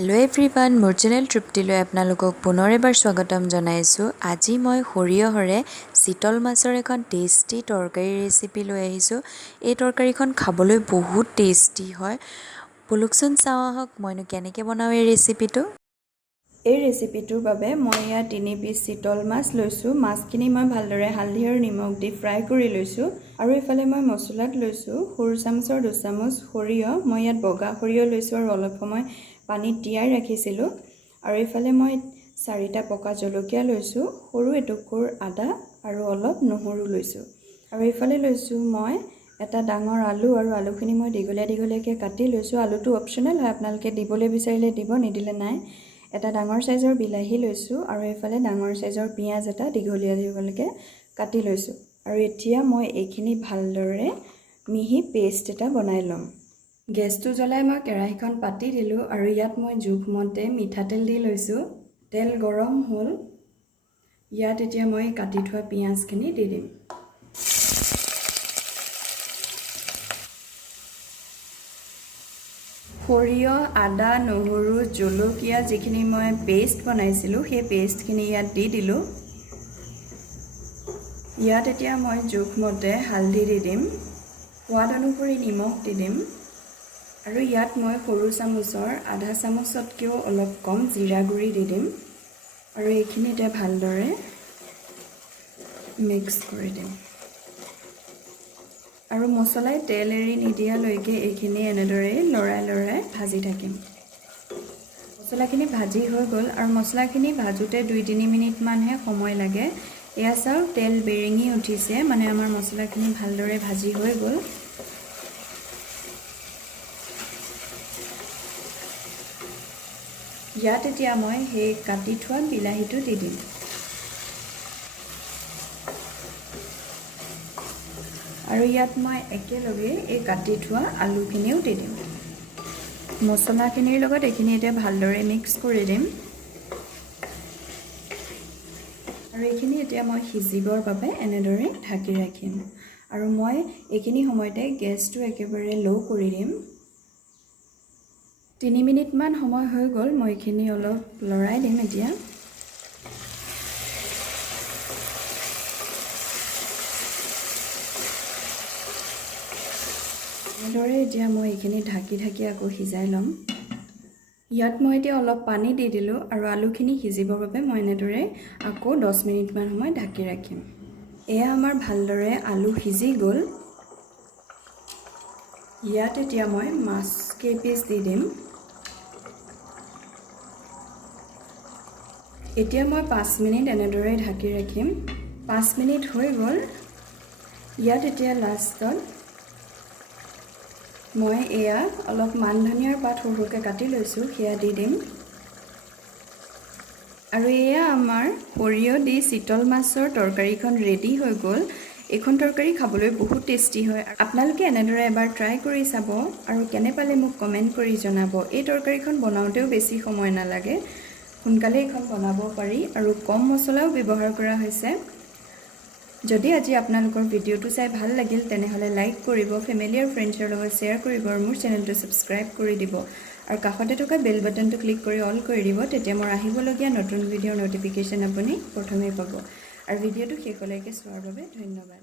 Hello everyone मोर channel तृप्तिলৈ আপোনালোকক পুনৰ এবাৰ স্বাগতম জনাইছো। আজি মই সৰিয়হৰে চিতল মাছৰ এখন টেষ্টি তৰকাৰী ৰেচিপি লৈ আহিছো। এই তৰকাৰীখন খাবলৈ বহুত টেষ্টি হয়। বলকচোন চাওঁ আহক মইনো কেনেকৈ বনাওঁ এই ৰেচিপিটো। এই ৰেচিপিটোৰ বাবে মই ইয়াত 3 পিচ চিতল মাছ লৈছো। মাছখিনি মই ভালদৰে হালধি আৰু নিমখ দি ফ্ৰাই কৰি লৈছো। আৰু ইফালে মই মছলাত লৈছো সৰু চামুচৰ 2 চামুচ সৰিয়হ। মই ইয়াত বগা সৰিয়হ লৈছো আৰু অলপ সময় পানীত তিয়াই ৰাখিছিলো। আৰু ইফালে মই 4টা পকা জলকীয়া লৈছো, সৰু এটুকুৰ আদা আৰু অলপ নহৰু লৈছো। আৰু ইফালে লৈছো মই এটা ডাঙৰ আলু আৰু আলুখিনি মই দীঘলীয়াকৈ কাটি লৈছো। আলুটো অপচনেল হয়, আপোনালোকে দিবলৈ বিচাৰিলে দিব, নিদিলে নাই। এটা ডাঙৰ সাইজৰ বিলাহী লৈছো আৰু ইফালে ডাঙৰ সাইজৰ পিয়াজ এটা দীঘলীয়াকৈ কাটি লৈছো। আৰু এতিয়া মই এইখিনি ভালদৰে মিহি পেষ্ট এটা বনাই লম। গেছটো জ্বলাই মই কেৰাহীখন পাতি দিলো আৰু ইয়াত মই জোখমতে মিঠাতেল দি লৈছো। তেল গৰম হ'ল, ইয়াত এতিয়া মই কাটি থোৱা পিয়াজখিনি দি দিম। সৰিয়হ, আদা, নহৰু, জলকীয়া যিখিনি মই পেষ্ট বনাইছিলো সেই পেষ্টখিনি ইয়াত দি দিলো। ইয়াত এতিয়া মই জোখমতে হালধি দি দিম, সোৱাদ অনুসৰি নিমখ দি দিম। আৰু ইয়াত মই সৰু চামুচৰ আধা চামুচতকৈও অলপ কম জিৰা গুড়ি দি দিম। আৰু এইখিনি এতিয়া ভালদৰে মিক্স কৰি দিম। আৰু মছলাই তেল এৰি নিদিয়ালৈকে এইখিনি এনেদৰে লৰাই ভাজি থাকিম। মছলাখিনি ভাজি হৈ গ'ল আৰু মছলাখিনি ভাজোতে 2-3 মিনিটমানহে সময় লাগে। এয়া চাওক তেল বেৰিঙি উঠিছে, মানে আমাৰ মছলাখিনি ভালদৰে ভাজি হৈ গ'ল। ইয়াত এতিয়া মই সেই কাটি থোৱা বিলাহীটো দি দিম। আৰু ইয়াত মই একেলগে এই কাটি থোৱা আলুখিনিও দি দিম। মছলাখিনিৰ লগত এইখিনি এতিয়া ভালদৰে মিক্স কৰি দিম। আৰু এইখিনি এতিয়া মই সিজিবৰ বাবে এনেদৰে ঢাকি ৰাখিম। আৰু মই এইখিনি সময়তে গেছটো একেবাৰে লো কৰি দিম। 3 মিনিটমান সময় হৈ গ'ল, মই এইখিনি অলপ লৰাই দিম এতিয়া। এনেদৰে এতিয়া মই এইখিনি ঢাকি আকৌ সিজাই ল'ম। ইয়াত মই এতিয়া অলপ পানী দি দিলোঁ আৰু আলুখিনি সিজিবৰ বাবে মই এনেদৰে আকৌ 10 মিনিটমান সময় ঢাকি ৰাখিম। এয়া আমাৰ ভালদৰে আলু সিজি গ'ল। ইয়াত এতিয়া মই মাছ কেইপিচ দি দিম। এতিয়া মই 5 মিনিট এনেদৰে ঢাকি ৰাখিম। 5 মিনিট হৈ গ'ল। ইয়াত এতিয়া লাষ্টত মই এয়া অলপ মান ধনিয়াৰ পাত সৰুকৈ কাটি লৈছো, সেয়া দি দিম। আৰু এয়া আমাৰ সৰিয়হ দি চিতল মাছৰ তৰকাৰীখন ৰেডি হৈ গ'ল। এইখন তৰকাৰী খাবলৈ বহুত টেষ্টি হয়। আপোনালোকে এনেদৰে এবাৰ ট্ৰাই কৰি চাব আৰু কেনে পালে মোক কমেণ্ট কৰি জনাব। এই তৰকাৰীখন বনাওঁতেও বেছি সময় নালাগে, সোনকালে এইখন বনাব পাৰি আৰু কম মছলাও ব্যৱহাৰ কৰা হৈছে। যদি আজি আপোনালোকৰ ভিডিঅ'টো চাই ভাল লাগিল তেনেহ'লে লাইক কৰিব, ফেমিলি আৰু ফ্ৰেণ্ডছৰ লগত শ্বেয়াৰ কৰিব আৰু মোৰ চেনেলটো ছাবস্ক্ৰাইব কৰি দিব। আৰু কাষতে থকা বেল বাটনটো ক্লিক কৰি অল কৰি দিব, তেতিয়া মোৰ আহিবলগীয়া নতুন ভিডিঅ'ৰ নটিফিকেশ্যন আপুনি প্ৰথমেই পাব। আৰু ভিডিঅ'টো শেষলৈকে চোৱাৰ বাবে ধন্যবাদ।